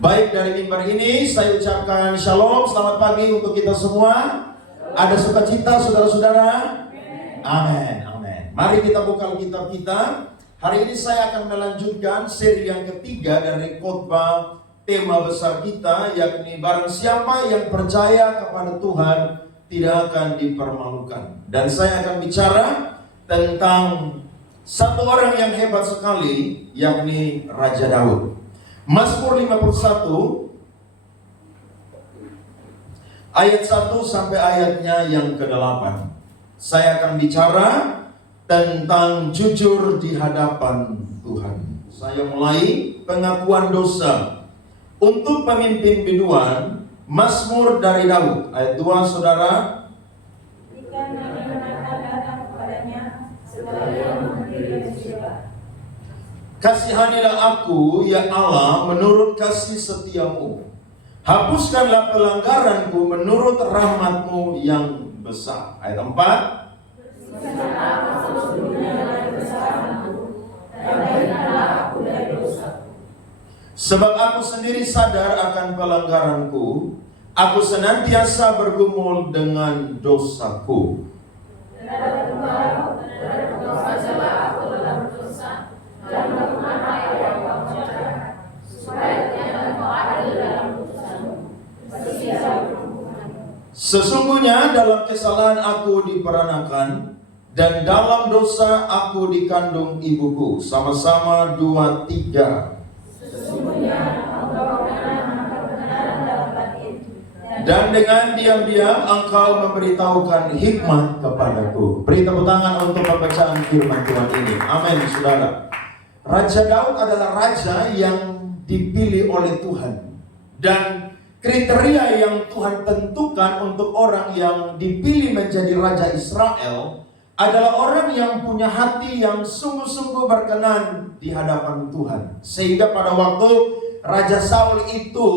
Baik, dari mimbar ini saya ucapkan shalom, selamat pagi untuk kita semua. Ada sukacita saudara-saudara? Amin, amin. Mari kita buka kitab kita. Hari ini saya akan melanjutkan seri yang ketiga dari khotbah tema besar kita, yakni barang siapa yang percaya kepada Tuhan tidak akan dipermalukan. Dan saya akan bicara tentang satu orang yang hebat sekali, yakni Raja Daud. Mazmur 51 ayat 1 sampai ayatnya yang ke-8. Saya akan bicara tentang jujur di hadapan Tuhan. Saya mulai pengakuan dosa. Untuk pemimpin biduan, Mazmur dari Daud. Ayat 2, saudara. Kasihanilah aku, ya Allah, menurut kasih setiamu. Hapuskanlah pelanggaranku menurut rahmatmu yang besar. Ayat 4. Sebab aku sendiri sadar akan pelanggaranku, aku senantiasa bergumul dengan dosaku. Sesungguhnya dalam kesalahan aku diperanakan, dan dalam dosa aku dikandung ibuku. Sama-sama 2, 3. Dan dengan diam-diam engkau memberitahukan hikmat kepadaku. Beri tepuk tangan untuk pembacaan firman Tuhan ini. Amin, saudara. Raja Daud adalah raja yang dipilih oleh Tuhan. Dan kriteria yang Tuhan tentukan untuk orang yang dipilih menjadi Raja Israel adalah orang yang punya hati yang sungguh-sungguh berkenan di hadapan Tuhan. Sehingga pada waktu Raja Saul itu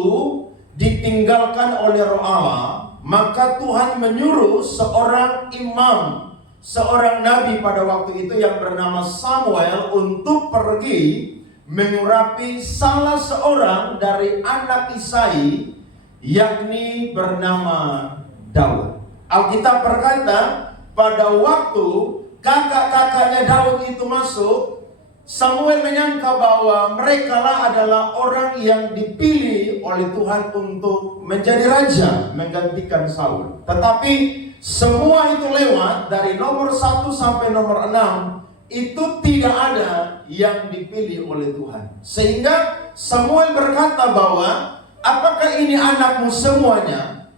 ditinggalkan oleh Roh Allah, maka Tuhan menyuruh seorang imam, seorang nabi pada waktu itu yang bernama Samuel untuk pergi mengurapi salah seorang dari anak Isai, yakni bernama Daud. Alkitab berkata, pada waktu kakak-kakaknya Daud itu masuk, Samuel menyangka bahwa mereka adalah orang yang dipilih oleh Tuhan untuk menjadi raja, menggantikan Saul. Tetapi semua itu lewat, dari nomor 1 sampai nomor 6, itu tidak ada yang dipilih oleh Tuhan. Sehingga Samuel berkata bahwa, apakah ini anakmu semuanya?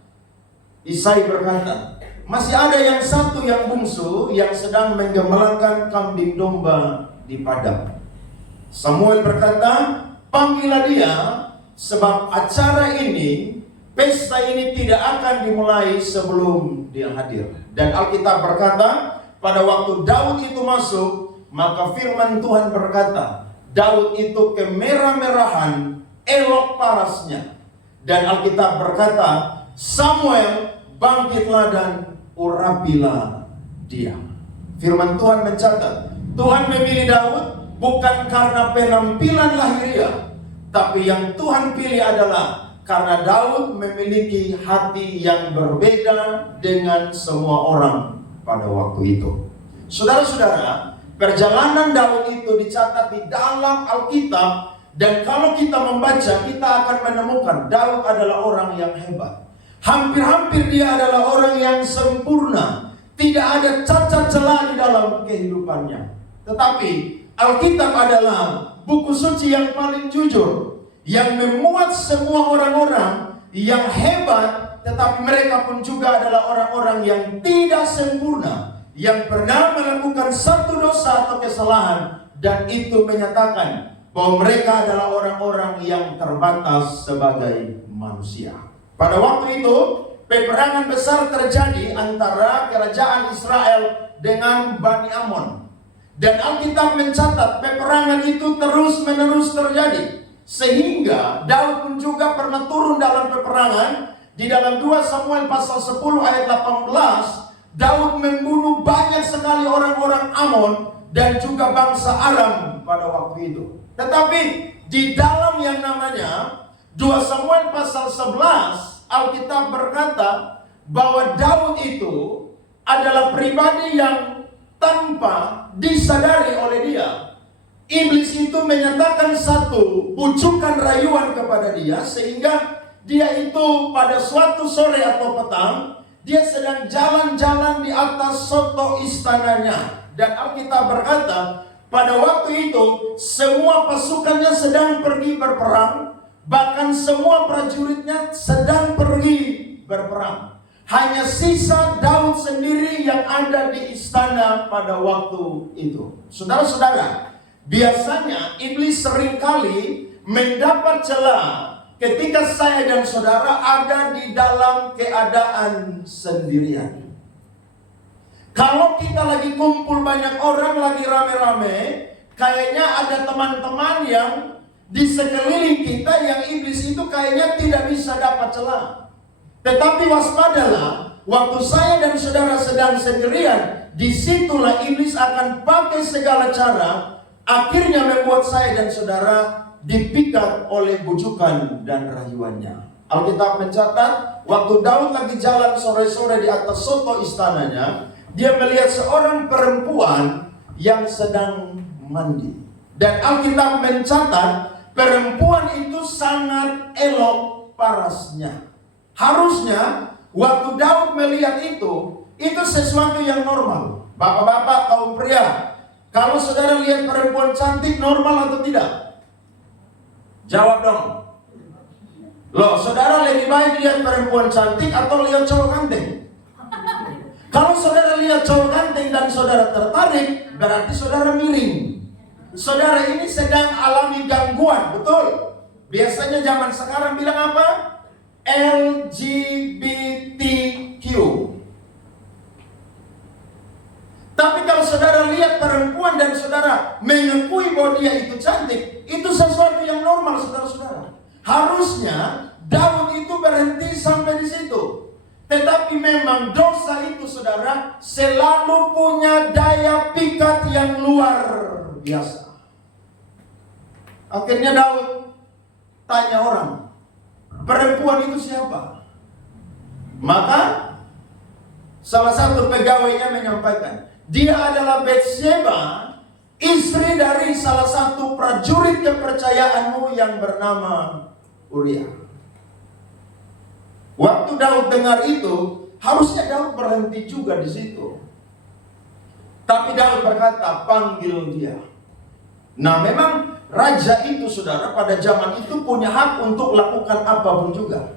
Isai berkata, masih ada yang satu yang bungsu yang sedang menggembalakan kambing domba di padang. Samuel berkata, panggillah dia, sebab acara ini, pesta ini tidak akan dimulai sebelum dia hadir. Dan Alkitab berkata, pada waktu Daud itu masuk, maka firman Tuhan berkata, Daud itu kemerah-merahan, elok parasnya. Dan Alkitab berkata, Samuel bangkitlah dan urapilah dia. Firman Tuhan mencatat, Tuhan memilih Daud bukan karena penampilan lahiriah, tapi yang Tuhan pilih adalah karena Daud memiliki hati yang berbeda dengan semua orang pada waktu itu. Saudara-saudara, perjalanan Daud itu dicatat di dalam Alkitab. Dan kalau kita membaca, kita akan menemukan Daud adalah orang yang hebat. Hampir-hampir dia adalah orang yang sempurna. Tidak ada cacat celah di dalam kehidupannya. Tetapi Alkitab adalah buku suci yang paling jujur, yang memuat semua orang-orang yang hebat, tetapi mereka pun juga adalah orang-orang yang tidak sempurna, yang pernah melakukan satu dosa atau kesalahan, dan itu menyatakan bahwa mereka adalah orang-orang yang terbatas sebagai manusia. Pada waktu itu, peperangan besar terjadi antara kerajaan Israel dengan Bani Amon. Dan Alkitab mencatat peperangan itu terus-menerus terjadi. Sehingga Daud pun juga pernah turun dalam peperangan. Di dalam 2 Samuel pasal 10 ayat 18, Daud membunuh banyak sekali orang-orang Amon dan juga bangsa Aram pada waktu itu. Tetapi di dalam yang namanya 2 Samuel pasal 11, Alkitab berkata bahwa Daud itu adalah pribadi yang tanpa disadari oleh dia, iblis itu menyatakan satu bujukan rayuan kepada dia, sehingga dia itu pada suatu sore atau petang, dia sedang jalan-jalan di atas soto istananya. Dan Alkitab berkata, pada waktu itu semua pasukannya sedang pergi berperang, bahkan semua prajuritnya sedang pergi berperang. Hanya sisa Daud sendiri yang ada di istana pada waktu itu. Saudara-saudara, biasanya iblis seringkali mendapat celah ketika saya dan saudara ada di dalam keadaan sendirian. Kalau kita lagi kumpul banyak orang, lagi rame-rame, kayaknya ada teman-teman yang di sekeliling kita yang iblis itu kayaknya tidak bisa dapat celah. Tetapi waspadalah, waktu saya dan saudara sedang sendirian, disitulah iblis akan pakai segala cara, akhirnya membuat saya dan saudara dipikat oleh bujukan dan rayuannya. Alkitab mencatat, waktu Daud lagi jalan sore-sore di atas soto istananya, dia melihat seorang perempuan yang sedang mandi. Dan Alkitab mencatat, perempuan itu sangat elok parasnya. Harusnya waktu Daud melihat itu sesuatu yang normal. Bapak-bapak, kaum pria, kalau saudara lihat perempuan cantik, normal atau tidak? Jawab dong. Loh, saudara lebih baik lihat perempuan cantik atau lihat cowok ganteng? Kalau saudara lihat cowok ganteng dan saudara tertarik, berarti saudara miring. Saudara ini sedang alami gangguan, betul? Biasanya zaman sekarang bilang apa? LGBTQ. Tapi kalau saudara lihat perempuan dan saudara mengakui bahwa dia itu cantik, itu sesuatu yang normal, saudara-saudara. Harusnya Daud itu berhenti sampai di situ. Tetapi memang dosa itu, saudara, selalu punya daya pikat yang luar biasa. Akhirnya Daud tanya orang, perempuan itu siapa? Maka salah satu pegawainya menyampaikan, dia adalah Bathsheba, istri dari salah satu prajurit kepercayaanmu yang bernama Uria. Waktu Daud dengar itu, harusnya Daud berhenti juga di situ. Tapi Daud berkata, panggil dia. Nah, memang raja itu, saudara, pada zaman itu punya hak untuk lakukan apapun juga.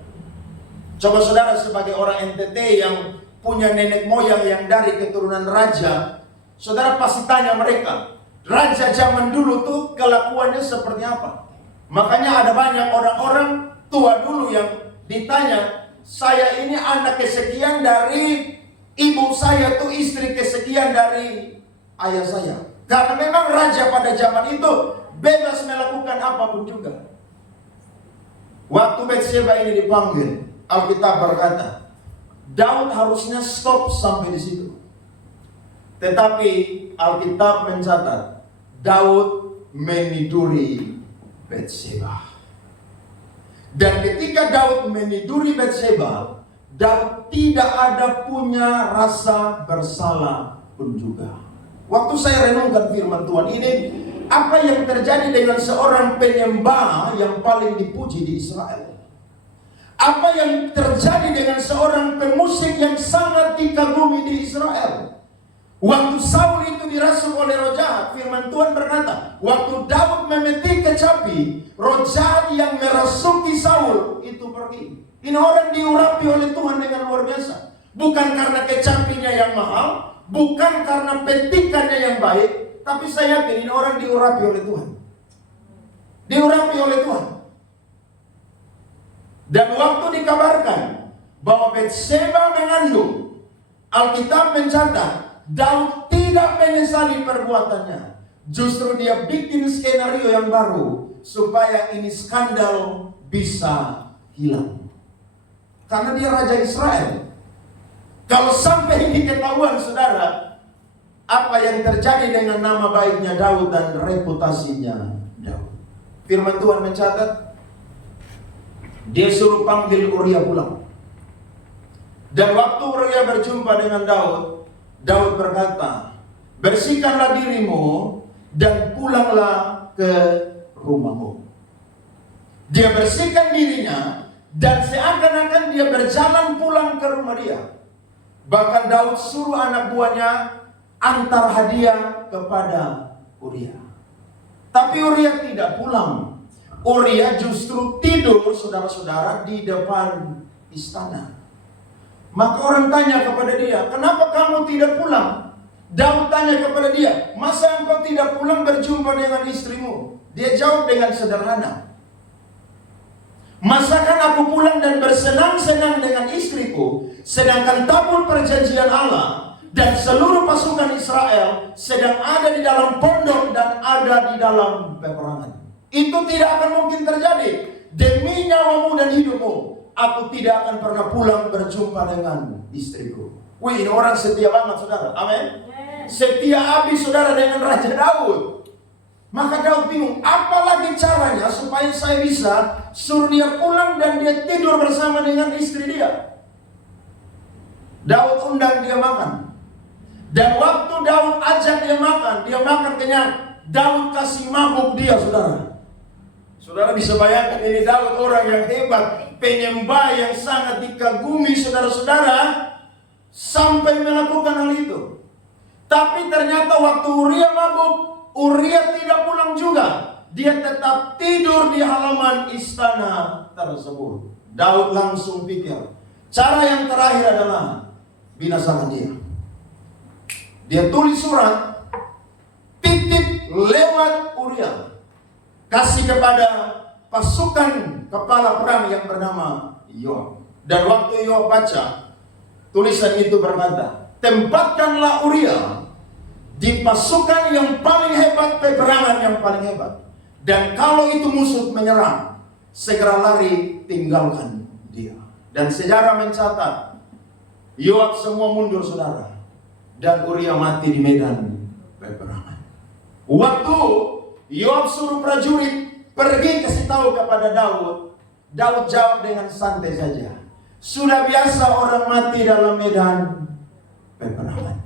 Coba saudara sebagai orang NTT yang punya nenek moyang yang dari keturunan raja, saudara pasti tanya mereka, raja zaman dulu tuh kelakuannya seperti apa? Makanya ada banyak orang-orang tua dulu yang ditanya, saya ini anak kesekian dari ibu saya tuh istri kesekian dari ayah saya. Karena memang raja pada zaman itu bebas melakukan apapun juga. Waktu Bathsheba ini dipanggil, Alkitab berkata, Daud harusnya stop sampai di situ. Tetapi Alkitab mencatat, Daud meniduri Bathsheba. Dan ketika Daud meniduri Bathsheba, Daud tidak ada punya rasa bersalah pun juga. Waktu saya renungkan firman Tuhan ini, apa yang terjadi dengan seorang penyembah yang paling dipuji di Israel? Apa yang terjadi dengan seorang pemusik yang sangat dikagumi di Israel? Waktu Saul itu dirasuk oleh roh jahat, firman Tuhan berkata, waktu Daud memetik kecapi, roh jahat yang merasuki Saul itu pergi. Ini orang diurapi oleh Tuhan dengan luar biasa. Bukan karena kecapinya yang mahal, bukan karena petikannya yang baik, tapi saya yakin ini orang diurapi oleh Tuhan. Diurapi oleh Tuhan. Dan waktu dikabarkan bahwa Bathsheba mengandung, Alkitab mencatat Daud tidak menyesali perbuatannya. Justru dia bikin skenario yang baru supaya ini skandal bisa hilang. Karena dia raja Israel. Kalau sampai ini ketahuan, saudara, apa yang terjadi dengan nama baiknya Daud dan reputasinya Daud. Firman Tuhan mencatat, Dia suruh panggil Uria pulang. Dan waktu Uria berjumpa dengan Daud, Daud berkata, bersihkanlah dirimu dan pulanglah ke rumahmu. Dia bersihkan dirinya dan seakan-akan dia berjalan pulang ke rumah dia. Bahkan Daud suruh anak buahnya antar hadiah kepada Uria. Tapi Uria tidak pulang. Uria justru tidur, saudara-saudara, di depan istana. Maka orang tanya kepada dia, kenapa kamu tidak pulang? Daud tanya kepada dia, masa engkau tidak pulang berjumpa dengan istrimu? Dia jawab dengan sederhana, masakan aku pulang dan bersenang-senang dengan istriku, sedangkan tabut perjanjian Allah dan seluruh pasukan Israel sedang ada di dalam pondok dan ada di dalam peperangan. Itu tidak akan mungkin terjadi. Demi nyawamu dan hidupmu, aku tidak akan pernah pulang berjumpa dengan istriku. Wih, ini orang setia banget, saudara. Amin. Setia habis, saudara, dengan Raja Daud. Maka Daud bingung, apalagi caranya supaya saya bisa suruh dia pulang dan dia tidur bersama dengan istri dia. Daud undang dia makan. Dan waktu Daud ajak dia makan kenyang. Daud kasih mabuk dia, saudara. Saudara bisa bayangkan, ini Daud orang yang hebat, penyembah yang sangat dikagumi, saudara-saudara, sampai melakukan hal itu. Tapi ternyata waktu Uria mabuk, Uria tidak pulang juga. Dia tetap tidur di halaman istana tersebut. Daud langsung pikir, cara yang terakhir adalah binasakan dia. Dia tulis surat, titip lewat Uria, kasih kepada pasukan kepala perang yang bernama Yoab. Dan waktu Yoab baca, tulisan itu berkata, tempatkanlah Uria di pasukan yang paling hebat, peperangan yang paling hebat. Dan kalau itu musuh menyerang, segera lari, tinggalkan dia. Dan sejarah mencatat, Yoab semua mundur, saudara. Dan Uria mati di medan peperangan. Waktu Yoab suruh prajurit pergi kasih tahu kepada Daud, Daud jawab dengan santai saja, sudah biasa orang mati dalam medan peperangan.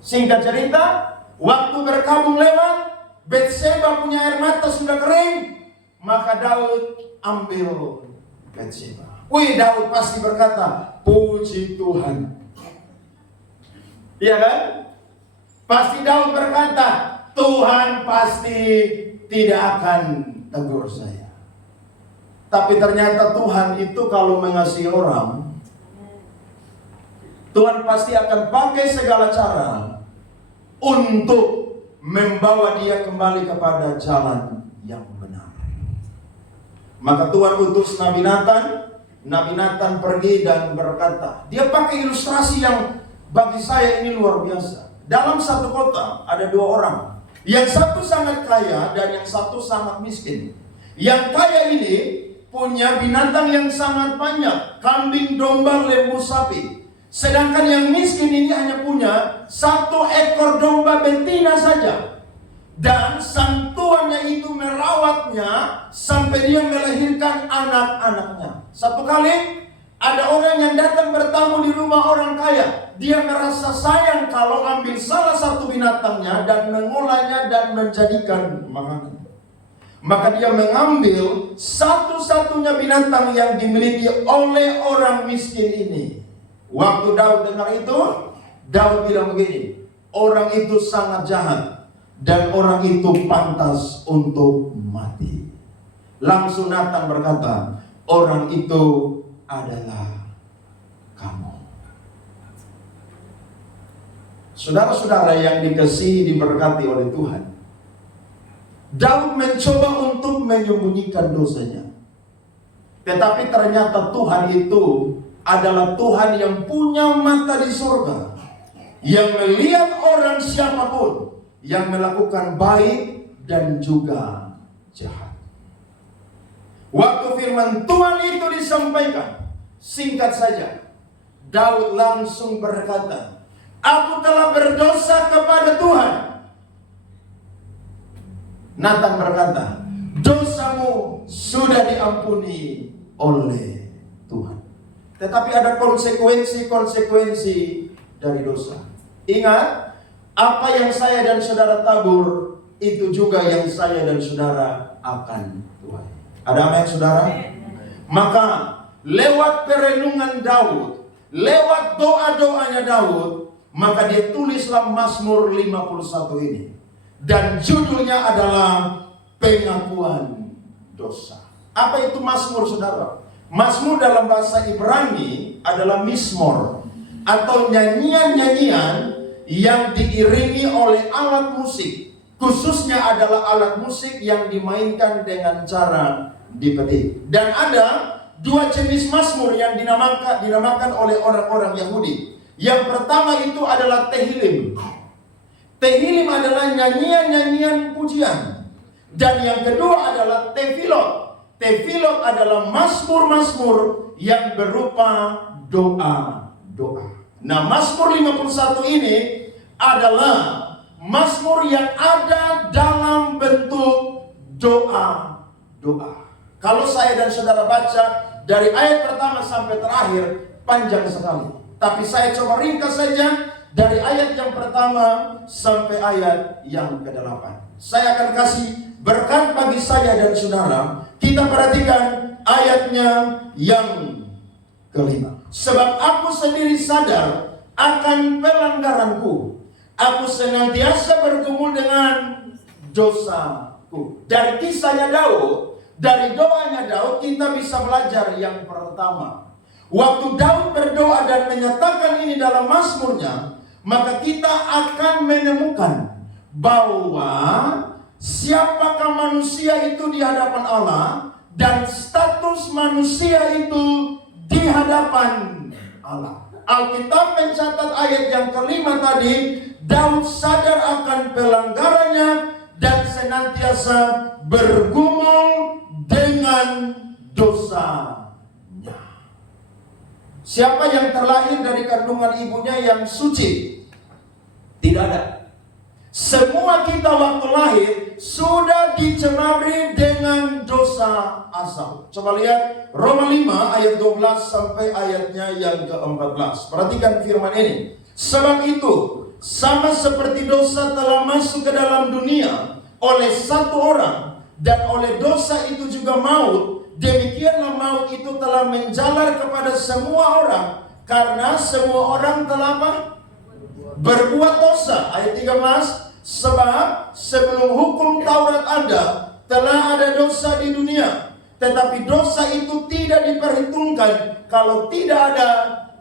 Singkat cerita, waktu berkabung lewat, Batseba punya air mata sudah kering, maka Daud ambil Batseba. Wih, Daud pasti berkata, puji Tuhan. Iya kan? Pasti Daud berkata, Tuhan pasti tidak akan tegur saya. Tapi ternyata Tuhan itu kalau mengasihi orang, Tuhan pasti akan pakai segala cara untuk membawa dia kembali kepada jalan yang benar. Maka Tuhan utus Nabi Nathan. Nabi Nathan pergi dan berkata, dia pakai ilustrasi yang bagi saya ini luar biasa. Dalam satu kota ada dua orang. Yang satu sangat kaya dan yang satu sangat miskin. Yang kaya ini punya binatang yang sangat banyak, kambing, domba, lembu, sapi. Sedangkan yang miskin ini hanya punya satu ekor domba betina saja. Dan sang tuannya itu merawatnya sampai dia melahirkan anak-anaknya. Satu kali ada orang yang datang bertamu di rumah orang kaya. Dia merasa sayang kalau ambil salah satu binatangnya dan mengolahnya dan menjadikan makanan. Maka dia mengambil satu-satunya binatang yang dimiliki oleh orang miskin ini. Waktu Daud dengar itu, Daud bilang begini, orang itu sangat jahat dan orang itu pantas untuk mati. Langsung Nathan berkata, orang itu adalah kamu. Saudara-saudara yang dikasihi, diberkati oleh Tuhan, Daud mencoba untuk menyembunyikan dosanya. Tetapi ternyata Tuhan itu adalah Tuhan yang punya mata di surga, yang melihat orang siapapun yang melakukan baik dan juga jahat. Waktu firman Tuhan itu disampaikan, singkat saja, Daud langsung berkata, aku telah berdosa kepada Tuhan. Nathan berkata, dosa dosamu sudah diampuni oleh Tuhan. Tetapi ada konsekuensi dari dosa. Ingat, apa yang saya dan saudara tabur, itu juga yang saya dan saudara akan tuai. Ada amin, saudara? Maka lewat perenungan Daud, lewat doa-doanya Daud, maka dia tulislah Mazmur 51 ini. Dan judulnya adalah pengakuan dosa. Apa itu Mazmur, saudara? Mazmur dalam bahasa Ibrani adalah mismor, atau nyanyian-nyanyian yang diiringi oleh alat musik. Khususnya adalah alat musik yang dimainkan dengan cara dipetik. Dan ada dua jenis mazmur yang dinamakan oleh orang-orang Yahudi. Yang pertama itu adalah Tehillim. Tehillim adalah nyanyian-nyanyian pujian. Dan yang kedua adalah Tefilot. Tefilot adalah mazmur-mazmur yang berupa doa-doa. Nah, Mazmur 51 ini adalah mazmur yang ada dalam bentuk doa-doa. Kalau saya dan saudara baca dari ayat pertama sampai terakhir, panjang sekali. Tapi saya coba ringkas saja dari ayat yang pertama sampai ayat yang ke-8. Saya akan kasih berkat bagi saya dan saudara. Kita perhatikan ayatnya yang ke-5. Sebab aku sendiri sadar akan pelanggaranku. Aku senantiasa bergumul dengan dosaku. Dari kisahnya Daud, dari doanya Daud, kita bisa belajar yang pertama. Waktu Daud berdoa dan menyatakan ini dalam mazmurnya, maka kita akan menemukan bahwa siapakah manusia itu di hadapan Allah, dan status manusia itu di hadapan Allah. Alkitab mencatat ayat yang ke-5 tadi, Daud sadar akan pelanggarannya dan senantiasa bergumul dengan dosanya. Siapa yang terlahir dari kandungan ibunya yang suci? Tidak ada. Semua kita waktu lahir sudah dicemari dengan dosa asal. Coba lihat Roma 5 ayat 12 sampai ayatnya yang ke-14. Perhatikan firman ini. Sebab itu, sama seperti dosa telah masuk ke dalam dunia oleh satu orang, dan oleh dosa itu juga maut, demikianlah maut itu telah menjalar kepada semua orang, karena semua orang telah apa? Berbuat dosa. Ayat 13. Sebab sebelum hukum Taurat ada, telah ada dosa di dunia. Tetapi dosa itu tidak diperhitungkan kalau tidak ada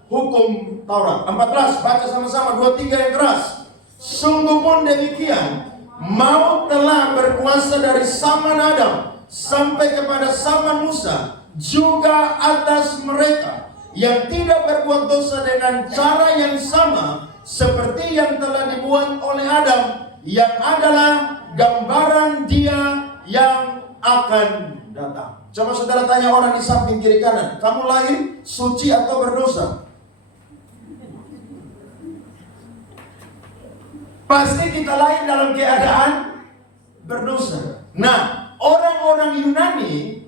hukum Taurat. 14, baca sama-sama, 2, 3 yang keras. Sungguh pun demikian, maut telah berkuasa dari zaman Adam sampai kepada zaman Musa, juga atas mereka yang tidak berbuat dosa dengan cara yang sama seperti yang telah dibuat oleh Adam, yang adalah gambaran Dia yang akan datang. Coba saudara tanya orang di samping kiri kanan, kamu lahir suci atau berdosa? Pasti kita lahir dalam keadaan berdosa. Nah, orang-orang Yunani,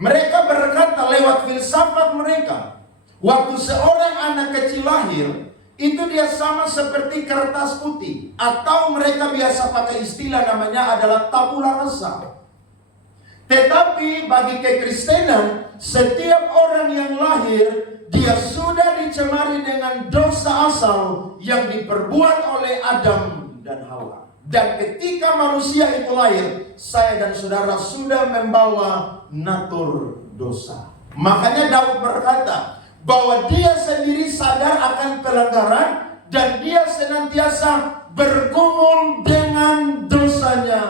mereka berkata lewat filsafat mereka, waktu seorang anak kecil lahir, itu dia sama seperti kertas putih, atau mereka biasa pakai istilah namanya adalah tabula rasa. Tetapi bagi kekristenan, setiap orang yang lahir, dia sudah dicemari dengan dosa asal yang diperbuat oleh Adam dan Hawa. Dan ketika manusia itu lahir, saya dan saudara sudah membawa natur dosa. Makanya Daud berkata bahwa dia sendiri sadar akan pelanggaran dan dia senantiasa bergumul dengan dosanya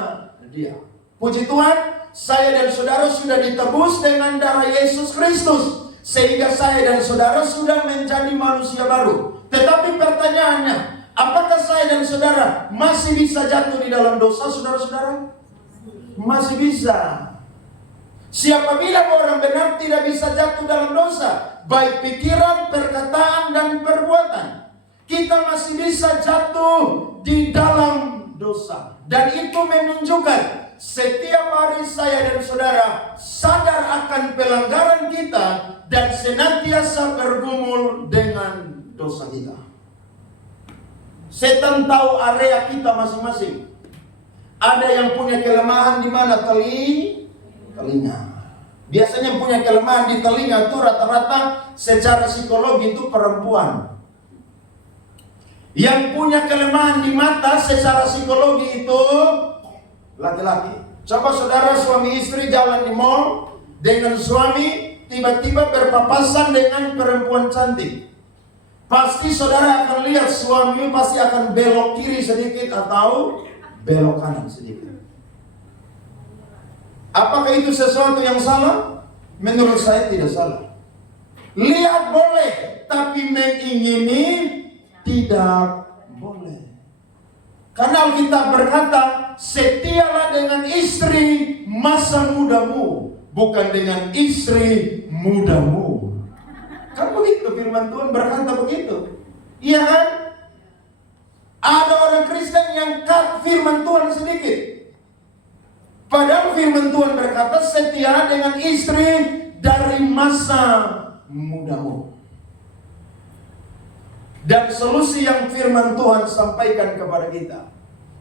dia. Puji Tuhan, saya dan saudara sudah ditebus dengan darah Yesus Kristus, sehingga saya dan saudara sudah menjadi manusia baru. Tetapi pertanyaannya, apakah saya dan saudara masih bisa jatuh di dalam dosa, saudara-saudara? Masih bisa. Siapa bilang orang benar tidak bisa jatuh dalam dosa? Baik pikiran, perkataan, dan perbuatan. Kita masih bisa jatuh di dalam dosa. Dan itu menunjukkan setiap hari saya dan saudara sadar akan pelanggaran kita dan senantiasa bergumul dengan dosa kita. Setan tahu area kita masing-masing. Ada yang punya kelemahan di mana? Telinga. Biasanya yang punya kelemahan di telinga itu rata-rata secara psikologi itu perempuan. Yang punya kelemahan di mata secara psikologi itu laki-laki. Coba saudara suami istri jalan di mall dengan suami, tiba-tiba berpapasan dengan perempuan cantik. Pasti saudara akan lihat suami pasti akan belok kiri sedikit atau belok kanan sedikit. Apakah itu sesuatu yang salah? Menurut saya tidak salah. Lihat boleh, tapi mengingini tidak boleh. Karena Alkitab berkata, setialah dengan istri masa mudamu, bukan dengan istri mudamu. Kan begitu firman Tuhan berkata begitu. Iya kan? Ada orang Kristen yang cut firman Tuhan sedikit. Padahal firman Tuhan berkata, setia dengan istri dari masa mudamu. Dan solusi yang firman Tuhan sampaikan kepada kita,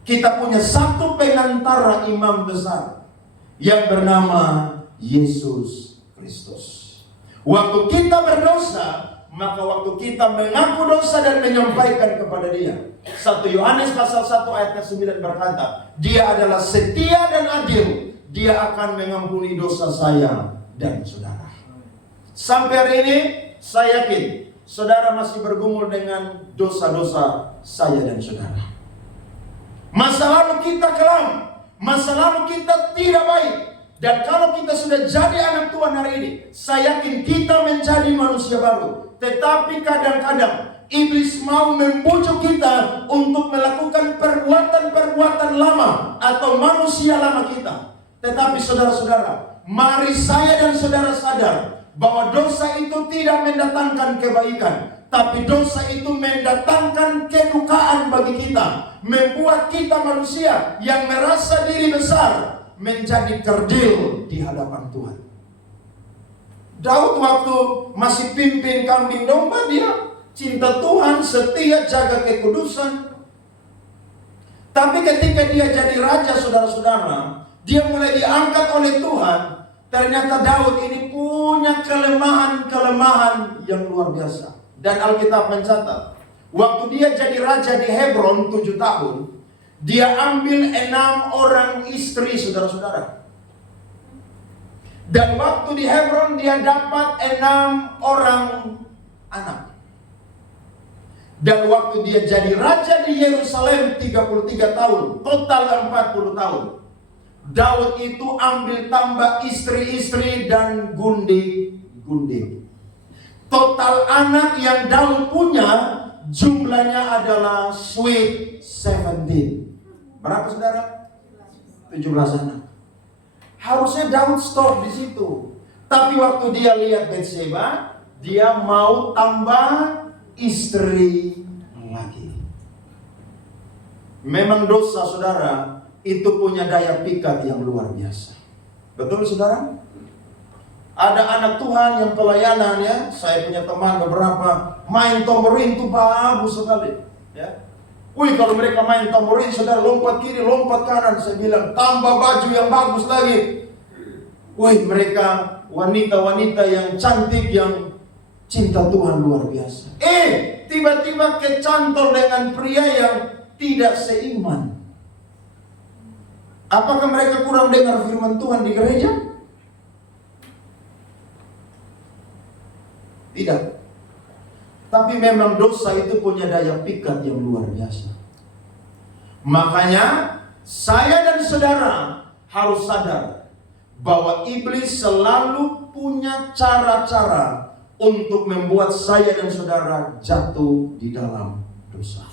kita punya satu pengantara imam besar yang bernama Yesus Kristus. Waktu kita berdosa, maka waktu kita mengaku dosa dan menyampaikan kepada Dia. 1 Yohanes pasal 1 ayatnya 9 berkata, Dia adalah setia dan adil. Dia akan mengampuni dosa saya dan saudara. Sampai hari ini, saya yakin saudara masih bergumul dengan dosa-dosa saya dan saudara. Masa lalu kita kelam, masa lalu kita tidak baik. Dan kalau kita sudah jadi anak Tuhan hari ini, saya yakin kita menjadi manusia baru. Tetapi kadang-kadang iblis mau membujuk kita untuk melakukan perbuatan-perbuatan lama atau manusia lama kita. Tetapi saudara-saudara, mari saya dan saudara sadar bahwa dosa itu tidak mendatangkan kebaikan, tapi dosa itu mendatangkan kedukaan bagi kita, membuat kita manusia yang merasa diri besar menjadi kerdil di hadapan Tuhan. Daud waktu masih pimpin kambing domba, dia cinta Tuhan, setia, jaga kekudusan. Tapi ketika dia jadi raja, saudara-saudara, dia mulai diangkat oleh Tuhan. Ternyata Daud ini punya kelemahan-kelemahan yang luar biasa. Dan Alkitab mencatat, waktu dia jadi raja di Hebron 7 tahun, dia ambil 6 orang istri, saudara-saudara. Dan waktu di Hebron dia dapat 6 orang anak. Dan waktu dia jadi raja di Yerusalem 33 tahun, total 40 tahun. Daud itu ambil tambah istri-istri dan gundik-gundik. Total anak yang Daud punya jumlahnya adalah sweet 17. Berapa saudara? 17 anak. Harusnya Daud stop di situ. Tapi waktu dia lihat Batseba, dia mau tambah istri lagi. Memang dosa saudara itu punya daya pikat yang luar biasa. Betul saudara? Ada anak Tuhan yang pelayanan ya. Saya punya teman beberapa main tamborin itu bagus sekali. Ya. Wih, kalau mereka main tamborin, saudara lompat kiri, lompat kanan. Saya bilang tambah baju yang bagus lagi. Wih, mereka wanita-wanita yang cantik, yang cinta Tuhan luar biasa. Tiba-tiba kecantol dengan pria yang tidak seiman. Apakah mereka kurang dengar firman Tuhan di gereja? Tidak. Tapi memang dosa itu punya daya pikat yang luar biasa. Makanya saya dan saudara harus sadar bahwa iblis selalu punya cara-cara untuk membuat saya dan saudara jatuh di dalam dosa.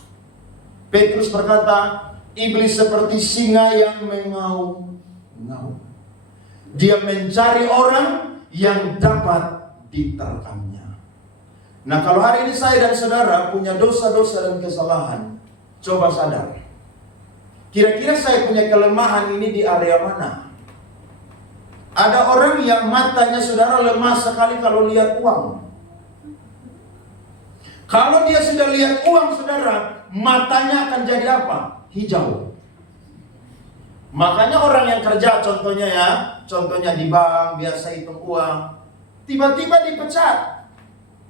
Petrus berkata, iblis seperti singa yang mengaum-ngaum. Dia mencari orang yang dapat diterkamnya. Nah, kalau hari ini saya dan saudara punya dosa-dosa dan kesalahan, coba sadar. Kira-kira saya punya kelemahan ini di area mana? Ada orang yang matanya saudara lemah sekali kalau lihat uang. Kalau dia sudah lihat uang saudara, matanya akan jadi apa? Hijau. Makanya orang yang kerja contohnya di bank, biasa hitung uang, tiba-tiba dipecat.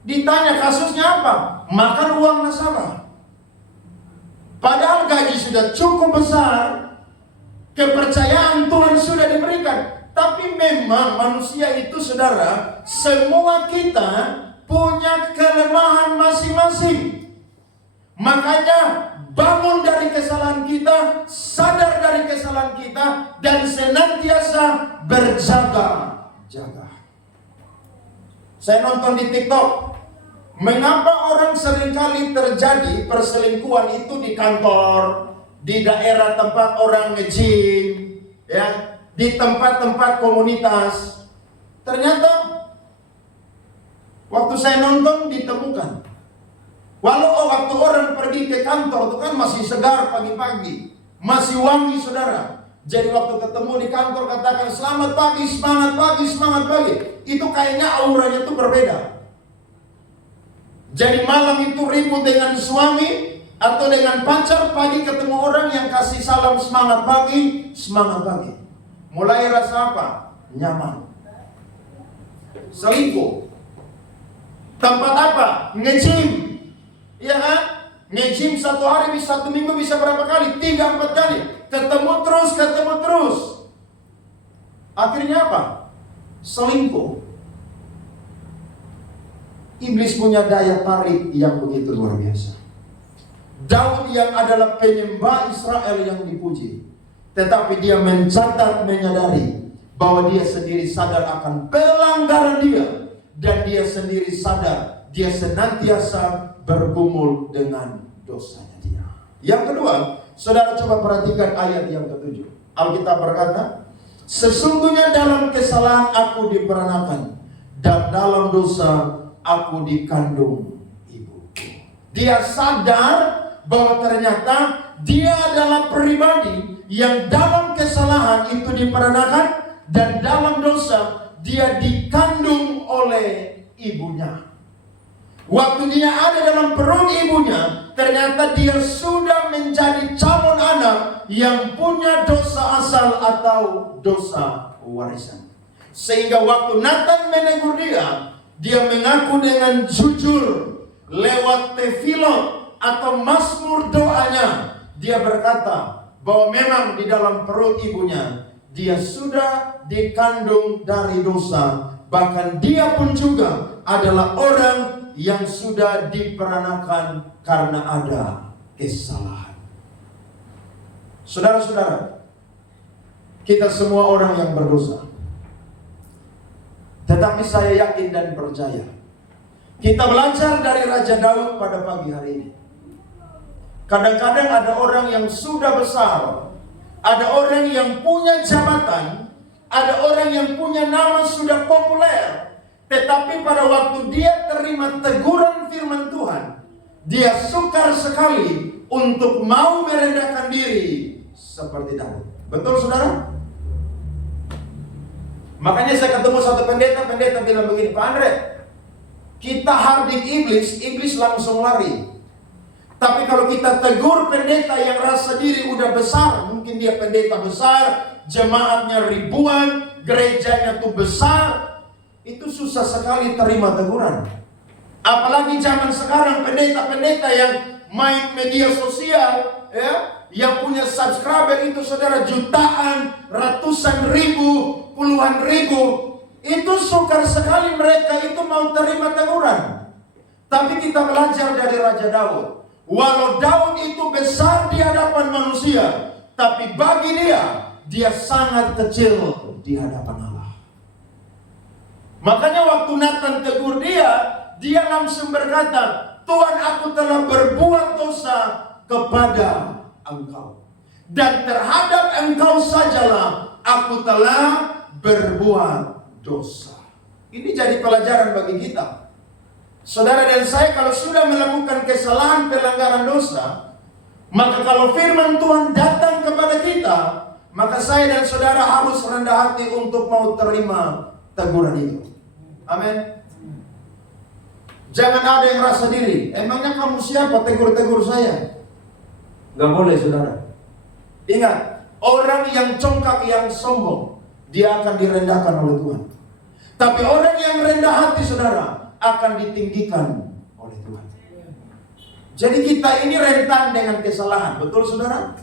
Ditanya kasusnya apa? Makan uang nasabah. Padahal gaji sudah cukup besar, kepercayaan Tuhan sudah diberikan. Tapi memang manusia itu saudara, semua kita punya kelemahan masing-masing. Makanya bangun dari kesalahan kita, sadar dari kesalahan kita, dan senantiasa berjaga-jaga. Saya nonton di TikTok, mengapa orang seringkali terjadi perselingkuhan itu di kantor, di daerah tempat orang nge-gym, ya, di tempat-tempat komunitas. Ternyata waktu saya nonton ditemukan. Waktu orang pergi ke kantor itu kan masih segar pagi-pagi, masih wangi saudara. Jadi waktu ketemu di kantor katakan selamat pagi, semangat pagi, semangat pagi. Itu kayaknya auranya itu berbeda. Jadi malam itu ribut dengan suami atau dengan pacar, pagi ketemu orang yang kasih salam semangat pagi, semangat pagi. Mulai rasa apa? Nyaman. Selingkuh. Tempat apa? Nge-gym. Iya kan? Nge-gym satu hari bisa, satu minggu bisa berapa kali? 3-4 kali. Ketemu terus. Akhirnya apa? Selingkuh. Iblis punya daya tarik yang begitu luar biasa. Daud yang adalah penyembah Israel yang dipuji, tetapi dia mencatat, menyadari bahwa dia sendiri sadar akan pelanggaran dia, dan dia sendiri sadar dia senantiasa bergumul dengan dosanya dia. Yang kedua, saudara coba perhatikan ayat yang ke-7. Alkitab berkata, sesungguhnya dalam kesalahan aku diperanakan, dan dalam dosa aku dikandung ibu. Dia sadar bahwa ternyata dia adalah pribadi yang dalam kesalahan itu diperanakan, dan dalam dosa dia dikandung oleh ibunya. Waktu dia ada dalam perut ibunya, ternyata dia sudah menjadi calon anak yang punya dosa asal atau dosa warisan. Sehingga waktu Nathan menegur dia mengaku dengan jujur lewat tefilot atau mazmur doanya. Dia berkata bahwa memang di dalam perut ibunya dia sudah dikandung dari dosa. Bahkan dia pun juga adalah orang yang sudah diperanakan karena ada kesalahan. Saudara-saudara, kita semua orang yang berdosa. Tetapi saya yakin dan percaya, kita belajar dari Raja Daud pada pagi hari ini. Kadang-kadang ada orang yang sudah besar, ada orang yang punya jabatan, ada orang yang punya nama sudah populer, tetapi pada waktu dia terima teguran firman Tuhan, dia sukar sekali untuk mau merendahkan diri seperti Daud. Betul saudara? Makanya saya ketemu satu pendeta bilang begini, Pak Andre, kita hardik iblis langsung lari. Tapi kalau kita tegur pendeta yang rasa diri udah besar, mungkin dia pendeta besar, jemaatnya ribuan, gerejanya tuh besar, itu susah sekali terima teguran. Apalagi zaman sekarang pendeta-pendeta yang main media sosial, ya, yang punya subscriber itu saudara jutaan, ratusan ribu, puluhan ribu, itu sukar sekali mereka itu mau terima teguran. Tapi kita belajar dari Raja Daud. Walau Daud itu besar di hadapan manusia, tapi bagi dia sangat kecil di hadapan Allah. Makanya waktu Nathan tegur dia langsung berkata, Tuhan, aku telah berbuat dosa kepada Engkau, dan terhadap Engkau sajalah aku telah berbuat dosa. Ini jadi pelajaran bagi kita. Saudara dan saya kalau sudah melakukan kesalahan pelanggaran dosa, Maka kalau firman Tuhan datang kepada kita, maka saya dan saudara harus rendah hati untuk mau terima teguran itu. Amin. Jangan ada yang rasa diri. Emangnya kamu siapa tegur-tegur saya? Gak boleh, saudara. Ingat, orang yang congkak, yang sombong, dia akan direndahkan oleh Tuhan. Tapi orang yang rendah hati, saudara, akan ditinggikan oleh Tuhan. Jadi kita ini rentan dengan kesalahan. Betul, saudara?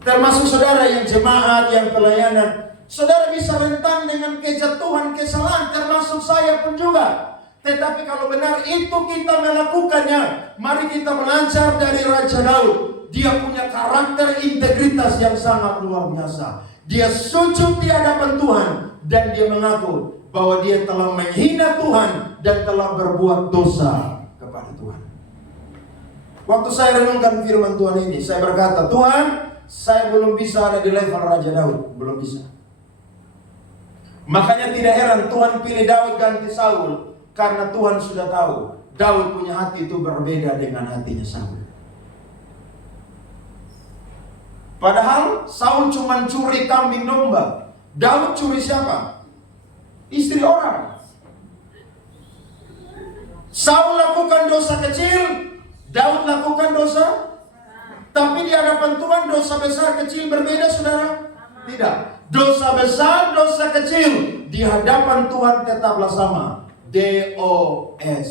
Termasuk saudara yang jemaat, yang pelayanan. Saudara bisa rentan dengan kejatuhan, kesalahan. Termasuk saya pun juga. Tetapi kalau benar itu kita melakukannya, mari kita belajar dari Raja Daud. Dia punya karakter integritas yang sangat luar biasa. Dia sujud di hadapan Tuhan. Dan dia mengaku bahwa dia telah menghina Tuhan dan telah berbuat dosa kepada Tuhan. Waktu saya renungkan firman Tuhan ini, saya berkata, Tuhan, saya belum bisa ada di level Raja Daud. Belum bisa. Makanya tidak heran Tuhan pilih Daud ganti Saul. Karena Tuhan sudah tahu Daud punya hati itu berbeda dengan hatinya Saul. Padahal Saul cuma curi kambing domba. Daud curi siapa? Istri orang. Saul lakukan dosa kecil, Daud lakukan dosa. Tapi di hadapan Tuhan dosa besar kecil berbeda, saudara? Tidak. Dosa besar, dosa kecil di hadapan Tuhan tetaplah sama. DOS.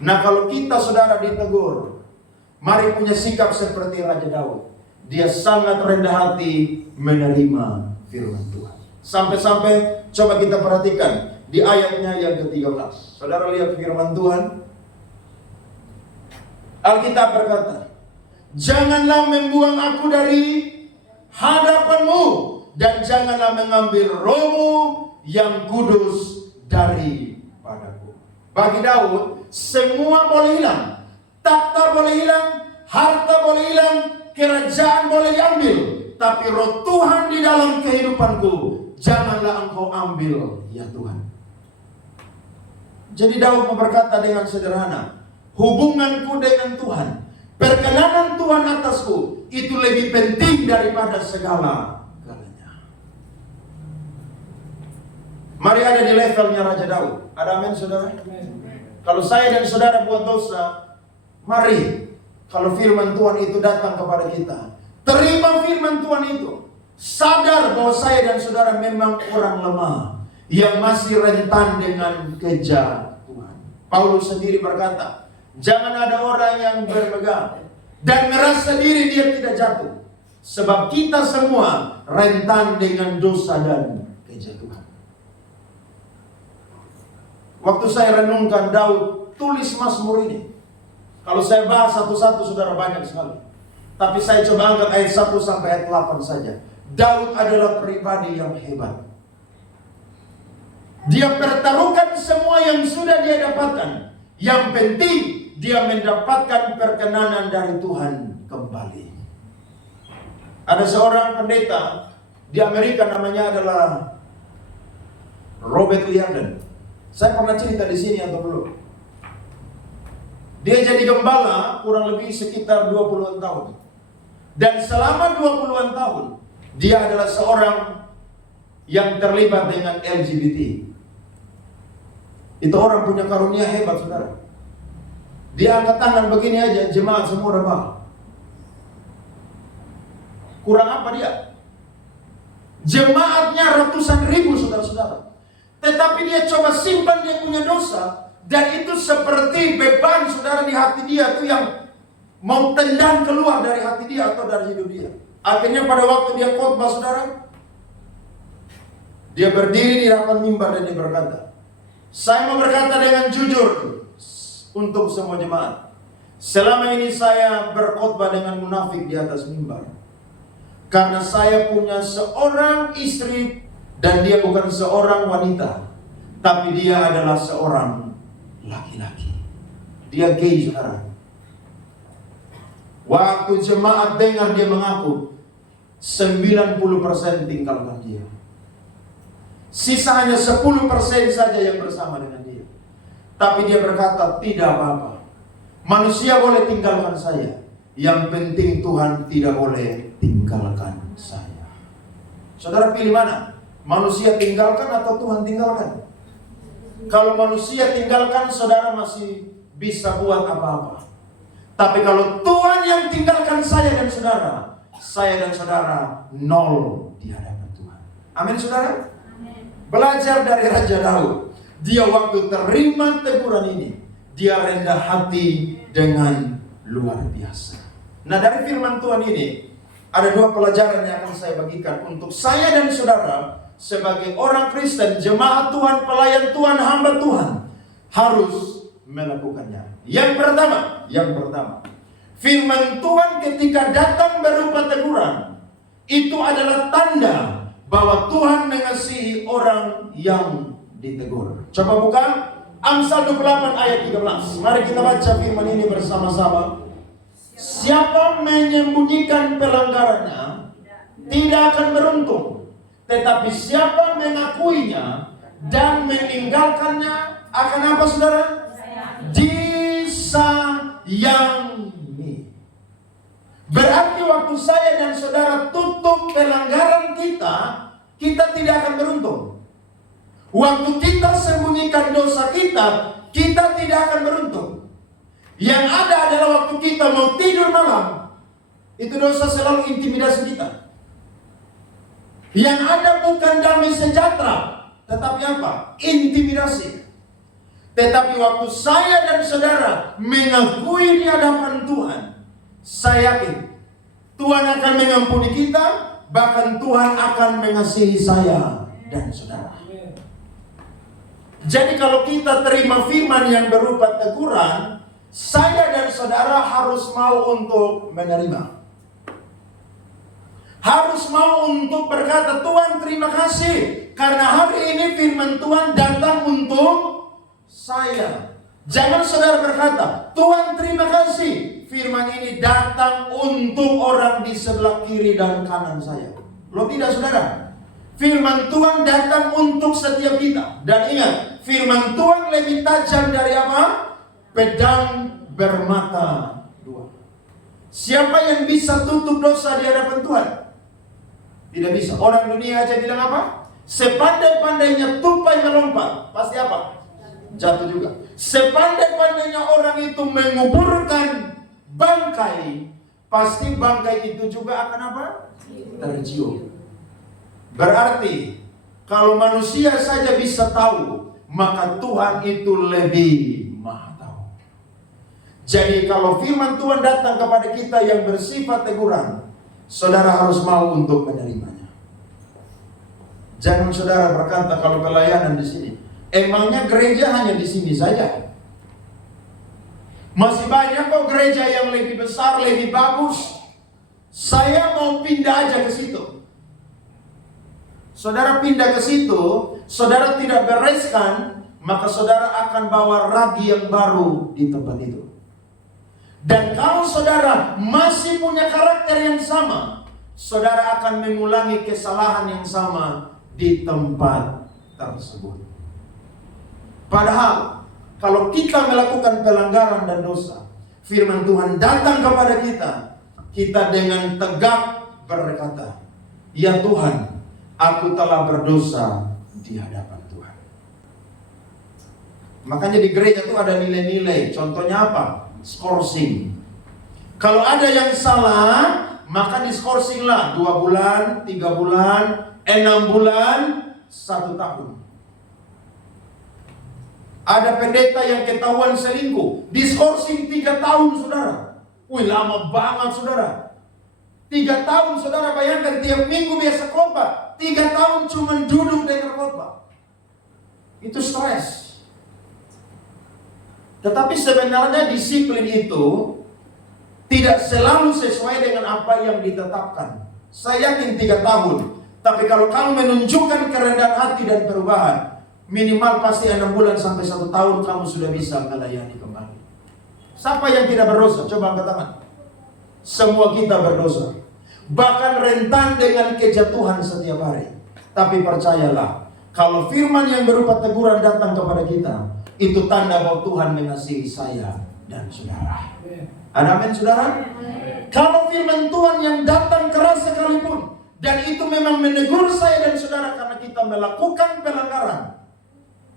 Nah, kalau kita, saudara, ditegur, mari punya sikap seperti Raja Daud. Dia sangat rendah hati menerima firman Tuhan. Sampai-sampai coba kita perhatikan di ayatnya yang ke-13. Saudara lihat firman Tuhan. Alkitab berkata, janganlah membuang aku dari hadapanmu, dan janganlah mengambil rohmu yang kudus daripadaku. Bagi Daud, semua boleh hilang. Takhta boleh hilang, harta boleh hilang, kerajaan boleh diambil. Tapi roh Tuhan di dalam kehidupanku, janganlah engkau ambil, ya Tuhan. Jadi Daud berkata dengan sederhana, hubunganku dengan Tuhan, perkenanan Tuhan atasku, itu lebih penting daripada segala-galanya. Mari ada di levelnya Raja Daud. Ada amin, saudara? Kalau saya dan saudara buat dosa, mari, kalau firman Tuhan itu datang kepada kita, terima firman Tuhan itu. Sadar bahwa saya dan saudara memang orang lemah, yang masih rentan dengan kejahatan. Paulus sendiri berkata, jangan ada orang yang bermegah dan merasa diri dia tidak jatuh. Sebab kita semua rentan dengan dosa dan kejatuhan. Waktu saya renungkan Daud tulis Mazmur ini, kalau saya bahas satu-satu saudara banyak sekali. Tapi saya coba angkat ayat 1 sampai ayat 8 saja. Daud adalah pribadi yang hebat. Dia pertaruhkan semua yang sudah dia dapatkan. Yang penting dia mendapatkan perkenanan dari Tuhan kembali. Ada seorang pendeta di Amerika, namanya adalah Robert Liardon. Saya pernah cerita di sini atau belum? Dia jadi gembala kurang lebih sekitar 20-an tahun. Dan selama 20-an tahun dia adalah seorang yang terlibat dengan LGBT. Itu orang punya karunia hebat, saudara. Dia angkat tangan begini aja, jemaat semua rebah. Kurang apa dia? Jemaatnya ratusan ribu, saudara-saudara. Tetapi dia coba simpan dia punya dosa. Dan itu seperti beban, saudara, di hati dia itu yang mau tendang keluar dari hati dia atau dari hidup dia. Akhirnya pada waktu dia khotbah, saudara, dia berdiri di hadapan mimbar dan dia berkata, saya mau berkata dengan jujur untuk semua jemaat. Selama ini saya berkhotbah dengan munafik di atas mimbar. Karena saya punya seorang istri dan dia bukan seorang wanita, tapi dia adalah seorang laki-laki. Dia gay, saudara. Waktu jemaat dengar dia mengaku, 90% tinggalkan dia. Sisa hanya 10% saja yang bersama dengan dia. Tapi dia berkata, tidak apa-apa. Manusia boleh tinggalkan saya. Yang penting Tuhan tidak boleh tinggalkan saya. Saudara pilih mana? Manusia tinggalkan atau Tuhan tinggalkan? Kalau manusia tinggalkan, saudara masih bisa buat apa-apa. Tapi kalau Tuhan yang tinggalkan saya dan saudara nol di hadapan Tuhan. Amin, saudara? Amin. Belajar dari Raja Daud. Dia waktu terima teguran ini, dia rendah hati dengan luar biasa. Nah, dari firman Tuhan ini ada dua pelajaran yang akan saya bagikan untuk saya dan saudara sebagai orang Kristen, jemaat Tuhan, pelayan Tuhan, hamba Tuhan harus melakukannya. Yang pertama, firman Tuhan ketika datang berupa teguran itu adalah tanda bahwa Tuhan mengasihi orang yang ditegur. Coba buka Amsal 28 ayat 13. Mari kita baca firman ini bersama-sama. Siapa menyembunyikan pelanggarannya tidak akan beruntung, tetapi siapa mengakuinya dan meninggalkannya akan apa, saudara? Disayangi. Berarti waktu saya dan saudara tutup pelanggaran kita tidak akan beruntung. Waktu kita sembunyikan dosa kita tidak akan beruntung. Yang ada adalah waktu kita mau tidur malam, itu dosa selalu intimidasi kita. Yang ada bukan damai sejahtera, tetapi apa? Intimidasi. Tetapi waktu saya dan saudara mengakui di hadapan Tuhan, saya yakin Tuhan akan mengampuni kita, bahkan Tuhan akan mengasihi saya dan saudara. Jadi kalau kita terima firman yang berupa teguran, saya dan saudara harus mau untuk menerima. Harus mau untuk berkata, Tuhan terima kasih, karena hari ini firman Tuhan datang untuk saya. Jangan saudara berkata, Tuhan terima kasih, firman ini datang untuk orang di sebelah kiri dan kanan saya. Loh tidak, saudara. Firman Tuhan datang untuk setiap kita. Dan ingat, firman Tuhan lebih tajam dari apa? Pedang bermata dua. Siapa yang bisa tutup dosa di hadapan Tuhan? Tidak bisa. Orang dunia aja bilang apa? Sepandai-pandainya tupai melompat, pasti apa? Jatuh juga. Sepandai-pandainya orang itu menguburkan bangkai, pasti bangkai itu juga akan apa? Tercium. Berarti kalau manusia saja bisa tahu, maka Tuhan itu lebih maha tahu. Jadi kalau firman Tuhan datang kepada kita yang bersifat teguran, saudara harus mau untuk menerimanya. Jangan saudara berkata kalau pelayanan di sini, emangnya gereja hanya di sini saja? Masih banyak kok gereja yang lebih besar, lebih bagus. Saya mau pindah aja ke situ. Saudara pindah ke situ, saudara tidak bereskan, maka saudara akan bawa ragi yang baru di tempat itu. Dan kalau saudara masih punya karakter yang sama, saudara akan mengulangi kesalahan yang sama di tempat tersebut. Padahal kalau kita melakukan pelanggaran dan dosa, firman Tuhan datang kepada kita dengan tegak berkata, ya Tuhan, aku telah berdosa di hadapan Tuhan. Makanya di gereja itu ada nilai-nilai. Contohnya apa? Skorsing. Kalau ada yang salah, maka diskorsing lah 2 bulan, 3 bulan, 6 bulan, 1 tahun. Ada pendeta yang ketahuan selingkuh, diskorsing 3 tahun, saudara. Wih, lama banget, saudara. 3 tahun, saudara, bayangkan tiap minggu biasa khotbah. 3 tahun cuma duduk dengar khotbah. Itu stres. Tetapi sebenarnya disiplin itu tidak selalu sesuai dengan apa yang ditetapkan. Saya yakin 3 tahun. Tapi kalau kamu menunjukkan kerendahan hati dan perubahan, minimal pasti 6 bulan sampai 1 tahun kamu sudah bisa melayani kembali. Siapa yang tidak berdosa? Coba angkat tangan. Semua kita berdosa. Bahkan rentan dengan kejatuhan setiap hari. Tapi percayalah, kalau firman yang berupa teguran datang kepada kita, itu tanda bahwa Tuhan mengasihi saya dan saudara. Ada amin saudara? Kalau firman Tuhan yang datang keras sekalipun, dan itu memang menegur saya dan saudara karena kita melakukan pelanggaran,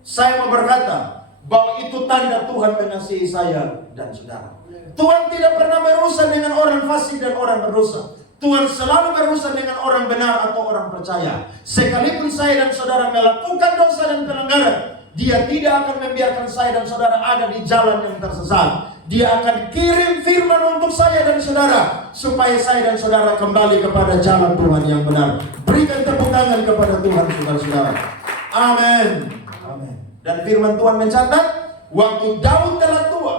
saya mau berkata bahwa itu tanda Tuhan mengasihi saya dan saudara. Tuhan tidak pernah berurusan dengan orang fasik dan orang berdosa. Tuhan selalu berurusan dengan orang benar atau orang percaya. Sekalipun saya dan saudara melakukan dosa dan pelanggaran, Dia tidak akan membiarkan saya dan saudara ada di jalan yang tersesat. Dia akan kirim firman untuk saya dan saudara, supaya saya dan saudara kembali kepada jalan Tuhan yang benar. Berikan tepuk tangan kepada Tuhan, saudara-saudara. Amin. Amin. Dan firman Tuhan mencatat, waktu Daud telah tua,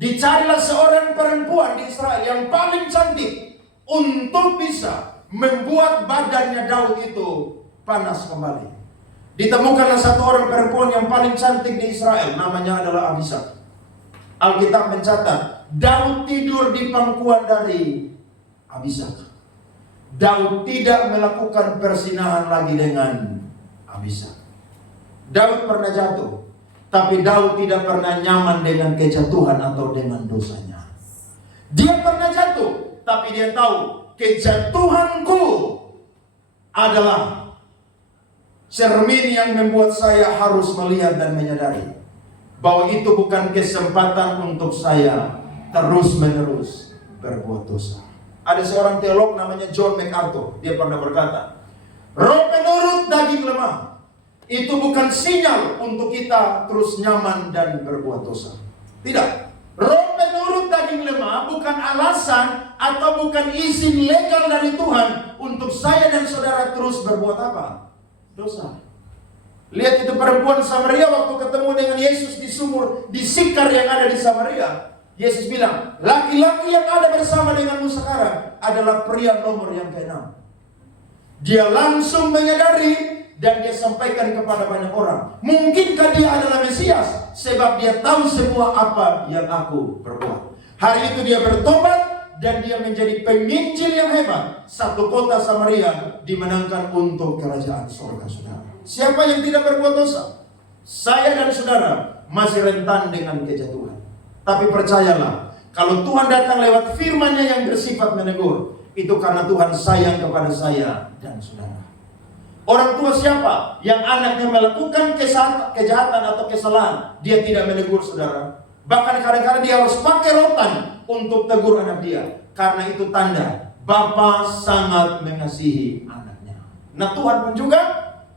dicarilah seorang perempuan di Israel yang paling cantik untuk bisa membuat badannya Daud itu panas kembali. Ditemukanlah satu orang perempuan yang paling cantik di Israel, namanya adalah Abishag. Alkitab mencatat, Daud tidur di pangkuan dari Abishag. Daud tidak melakukan persinahan lagi dengan Abishag. Daud pernah jatuh, tapi Daud tidak pernah nyaman dengan kejatuhan atau dengan dosanya. Dia pernah jatuh, tapi dia tahu kejatuhanku adalah cermin yang membuat saya harus melihat dan menyadari bahwa itu bukan kesempatan untuk saya terus-menerus berbuat dosa. Ada seorang teolog namanya John MacArthur. Dia pernah berkata, roh penurut daging lemah itu bukan sinyal untuk kita terus nyaman dan berbuat dosa. Tidak. Roh penurut daging lemah bukan alasan atau bukan izin legal dari Tuhan untuk saya dan saudara terus berbuat apa? Dosa. Lihat itu perempuan Samaria waktu ketemu dengan Yesus di sumur, di Sikar yang ada di Samaria. Yesus bilang, laki-laki yang ada bersama denganmu sekarang adalah pria nomor yang ke-6. Dia langsung menyadari dan dia sampaikan kepada banyak orang, mungkinkah dia adalah Mesias? Sebab dia tahu semua apa yang aku berbuat. Hari itu dia bertobat dan dia menjadi penginjil yang hebat. Satu kota Samaria dimenangkan untuk kerajaan surga, saudara. Siapa yang tidak berbuat dosa? Saya dan saudara masih rentan dengan kejatuhan. Tapi percayalah, kalau Tuhan datang lewat firman-Nya yang bersifat menegur, itu karena Tuhan sayang kepada saya dan saudara. Orang tua siapa yang anaknya melakukan kejahatan atau kesalahan, dia tidak menegur saudara? Bahkan kadang-kadang dia harus pakai rotan untuk tegur anak dia. Karena itu tanda Bapa sangat mengasihi anaknya. Nah, Tuhan pun juga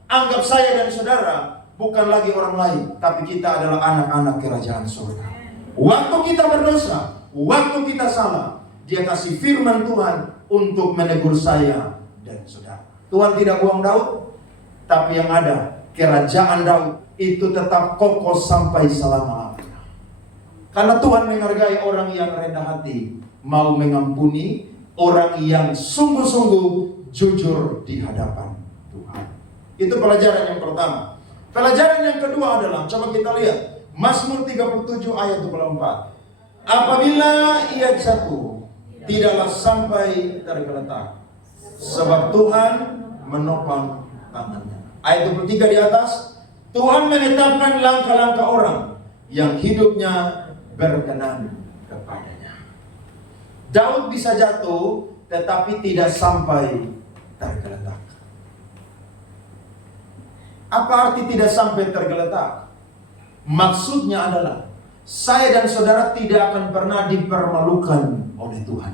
anggap saya dan saudara bukan lagi orang lain, tapi kita adalah anak-anak kerajaan surga. Waktu kita berdosa, waktu kita salah, Dia kasih firman Tuhan untuk menegur saya dan saudara. Tuhan tidak buang Daud, tapi yang ada kerajaan Daud itu tetap kokoh sampai selama-lamanya. Karena Tuhan menghargai orang yang rendah hati, mau mengampuni orang yang sungguh-sungguh jujur di hadapan Tuhan. Itu pelajaran yang pertama. Pelajaran yang kedua adalah, coba kita lihat Mazmur 37 ayat 24. Apabila ia jatuh, tidaklah sampai tergeletak, sebab Tuhan menopang tangannya. Ayat 23 di atas, Tuhan menetapkan langkah-langkah orang yang hidupnya berkenan kepadanya. Daud bisa jatuh, tetapi tidak sampai tergeletak. Apa arti tidak sampai tergeletak? Maksudnya adalah, saya dan saudara tidak akan pernah dipermalukan oleh Tuhan.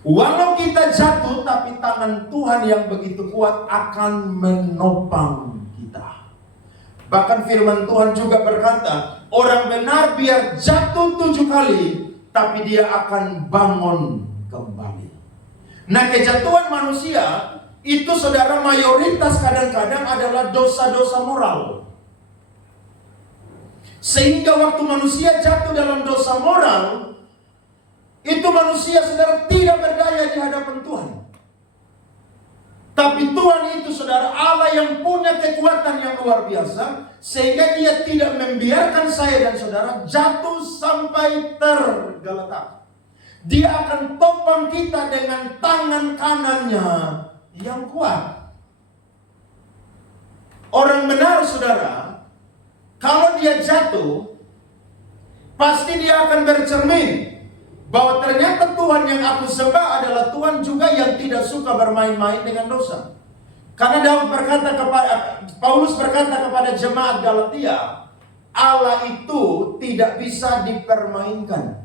Walau kita jatuh, tapi tangan Tuhan yang begitu kuat akan menopang kita. Bahkan firman Tuhan juga berkata, orang benar biar jatuh 7 kali, tapi dia akan bangun kembali. Nah, kejatuhan manusia itu saudara mayoritas kadang-kadang adalah dosa-dosa moral. Sehingga waktu manusia jatuh dalam dosa moral, itu manusia saudara tidak berdaya di hadapan Tuhan. Tapi Tuhan itu saudara Allah yang punya kekuatan yang luar biasa, sehingga Dia tidak membiarkan saya dan saudara jatuh sampai tergeletak. Dia akan topang kita dengan tangan kanannya yang kuat. Orang benar saudara, kalau dia jatuh, pasti dia akan bercermin bahwa ternyata Tuhan yang aku sembah adalah Tuhan juga yang tidak suka bermain-main dengan dosa. Karena Paulus berkata kepada jemaat Galatia, Allah itu tidak bisa dipermainkan.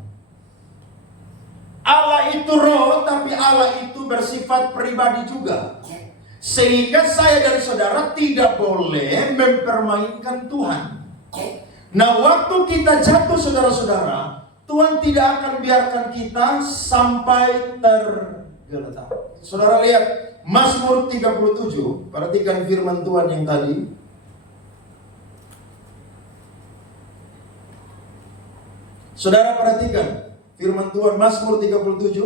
Allah itu roh, tapi Allah itu bersifat pribadi juga. Sehingga saya dan saudara tidak boleh mempermainkan Tuhan. Nah, waktu kita jatuh saudara-saudara, Tuhan tidak akan biarkan kita sampai tergeletak. Saudara lihat Mazmur 37, perhatikan firman Tuhan yang tadi. Saudara perhatikan firman Tuhan Mazmur 37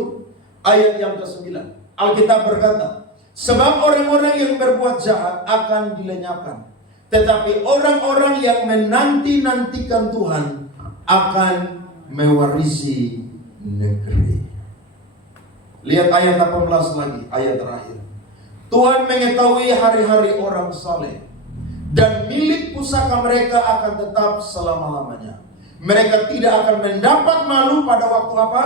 ayat yang ke-9. Alkitab berkata, sebab orang-orang yang berbuat jahat akan dilenyapkan, tetapi orang-orang yang menanti-nantikan Tuhan akan mewarisi negeri. Lihat ayat 18 lagi, ayat terakhir. Tuhan mengetahui hari-hari orang saleh, dan milik pusaka mereka akan tetap selama-lamanya. Mereka tidak akan mendapat malu pada waktu apa?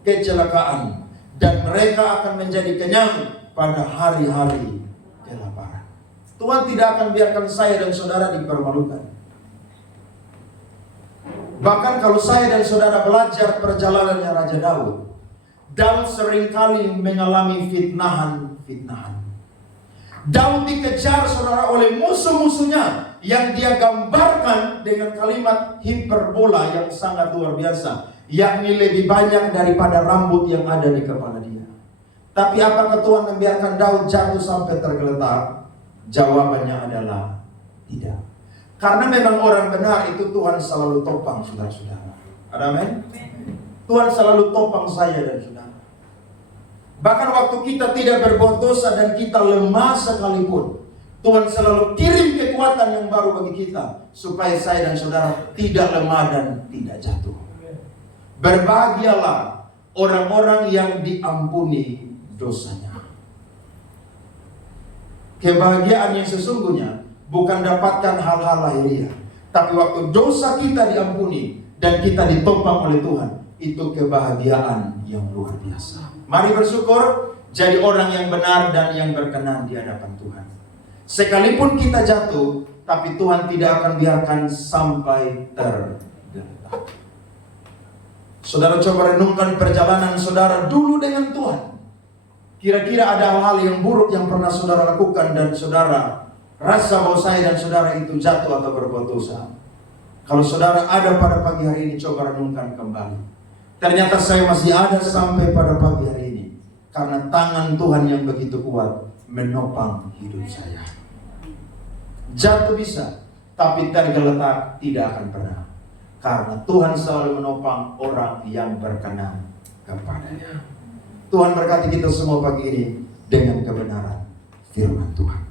Kecelakaan. Dan mereka akan menjadi kenyang pada hari-hari kelaparan. Tuhan tidak akan biarkan saya dan saudara dipermalukan. Bahkan kalau saya dan saudara belajar perjalanannya Raja Daud, Daud seringkali mengalami fitnahan. Daud dikejar saudara oleh musuh-musuhnya yang dia gambarkan dengan kalimat hiperbola yang sangat luar biasa, yakni lebih banyak daripada rambut yang ada di kepala dia. Tapi apakah Tuhan membiarkan Daud jatuh sampai tergeletak? Jawabannya adalah tidak. Karena memang orang benar itu Tuhan selalu topang saudara-saudara. Amin. Tuhan selalu topang saya dan saudara. Bahkan waktu kita tidak berbuat dosa dan kita lemah sekalipun, Tuhan selalu kirim kekuatan yang baru bagi kita, supaya saya dan saudara tidak lemah dan tidak jatuh. Berbahagialah orang-orang yang diampuni dosanya. Kebahagiaan yang sesungguhnya bukan dapatkan hal-hal lahiriah, tapi waktu dosa kita diampuni dan kita ditopang oleh Tuhan, itu kebahagiaan yang luar biasa. Mari bersyukur, jadi orang yang benar dan yang berkenan di hadapan Tuhan. Sekalipun kita jatuh, tapi Tuhan tidak akan biarkan sampai tergeletak. Saudara coba renungkan perjalanan saudara dulu dengan Tuhan. Kira-kira ada hal-hal yang buruk yang pernah saudara lakukan dan saudara rasa bahwa saya dan saudara itu jatuh atau berbuat dosa. Kalau saudara ada pada pagi hari ini, coba renungkan kembali. Ternyata saya masih ada sampai pada pagi hari ini, karena tangan Tuhan yang begitu kuat menopang hidup saya. Jatuh bisa, tapi tergeletak tidak akan pernah, karena Tuhan selalu menopang orang yang berkenan kepadanya. Tuhan berkati kita semua pagi ini dengan kebenaran firman Tuhan.